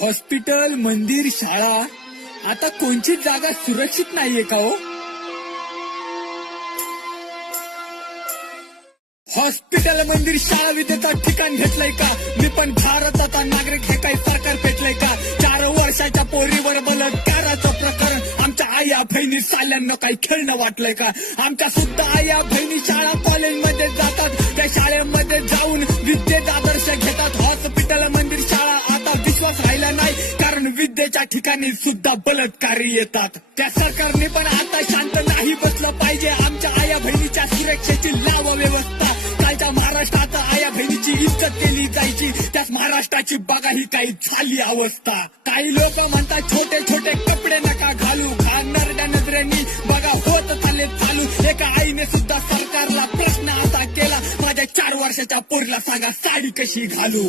Hospital, मंदिर, शाळा आता कोणतीच जागा सुरक्षित नाहीये का हो? हॉस्पिटल, मंदिर, शाळा, विद्येचा ठिकाण घेतलंय का? मी पण भारताचा नागरिक, हे काही सरकार भेटलंय का? 4 वर्षाच्या पोरीवर बलात्काराचं प्रकरण, आमच्या आया बहिणी साल्यांना काही खेळणं वाटलंय का? आमच्या सुद्धा आया बहिणी शाळा कॉलेजमध्ये जातात, त्या शाळेमध्ये जाऊन विद्येचा आदर्श घेतात. हॉस्पिटल, मंदिर, शाळा आता विश्वास राहिला नाही, कारण विद्येच्या ठिकाणी सुद्धा बलात्कारी येतात. त्या सरकारने पण आता शांत नाही बसलं पाहिजे. आमच्या आया बहिणीच्या सुरक्षेची लावा व्यवस्था. कालच्या महाराष्ट्रात आया बहिणीची इज्जत केली जायची, त्याच महाराष्ट्राची बघा ही काही झाली अवस्था. काही लोक म्हणतात छोटे छोटे कपडे नका घालू, घालणाऱ्या नजरेनी बघा होत चालले चालू. एका आईने सुद्धा सरकारला प्रश्न असा केला, माझ्या 4 वर्षाच्या पोरीला सांगा साडी कशी घालू.